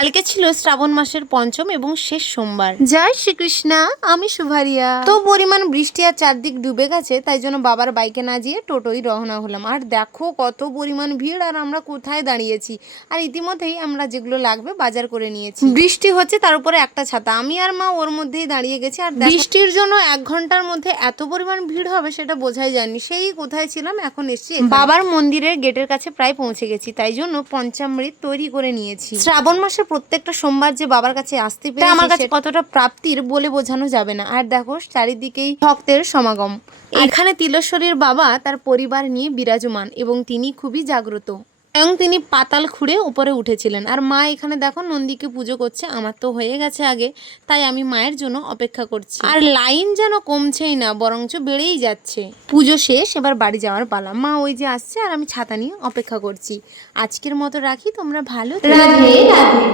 কালকে ছিল শ্রাবণ মাসের পঞ্চম এবং শেষ সোমবার। জয় শ্রীকৃষ্ণ, আমি শুভারিয়া। তো পরিমাণ বৃষ্টি আর চারদিক ডুবে গেছে, তাই জন্য বাবার বাইকে না যেয়ে টোটোই রওনা হলাম। আর দেখো কত পরিমাণ ভিড়, আর আমরা কোথায় দাঁড়িয়েছি। আর ইতিমধ্যেই আমরা যেগুলো লাগবে বাজার করে নিয়েছি। বৃষ্টি হচ্ছে, তার উপরে একটা ছাতা, আমি আর মা ওর মধ্যেই দাঁড়িয়ে গেছি। আর বৃষ্টির জন্য 1 ঘন্টার মধ্যে এত পরিমাণ ভিড় হবে সেটা বোঝাই যায়নি। সেই কোথায় ছিলাম, এখন এসেছি বাবার মন্দিরের গেটের কাছে, প্রায় পৌঁছে গেছি। তাই জন্য পঞ্চামৃত তৈরি করে নিয়েছি। শ্রাবণ মাসের প্রত্যেকটা সোমবার যে বাবার কাছে আসতে পেরে আমার কাছে কতটা প্রাপ্তির বলে বোঝানো যাবে না। আর দেখো চারিদিকেই ভক্তের সমাগম। এখানে তিলেশ্বরীর বাবা তার পরিবার নিয়ে বিরাজমান এবং তিনি খুবই জাগ্রত, এবং তিনি পাতাল খুঁড়ে উপরে উঠেছিলেন। আর মা এখানে দেখো নন্দীকে পুজো করছে। আমার তো হয়ে গেছে আগে, তাই আমি মায়ের জন্য অপেক্ষা করছি। আর লাইন যেন কমছেই না, বরঞ্চ বেড়েই যাচ্ছে। পুজো শেষ, এবার বাড়ি যাওয়ার পালা। মা ওই যে আসছে, আর আমি ছাতা নিয়ে অপেক্ষা করছি। আজকের মতো রাখি, তোমরা ভালো। রাধে রাধে।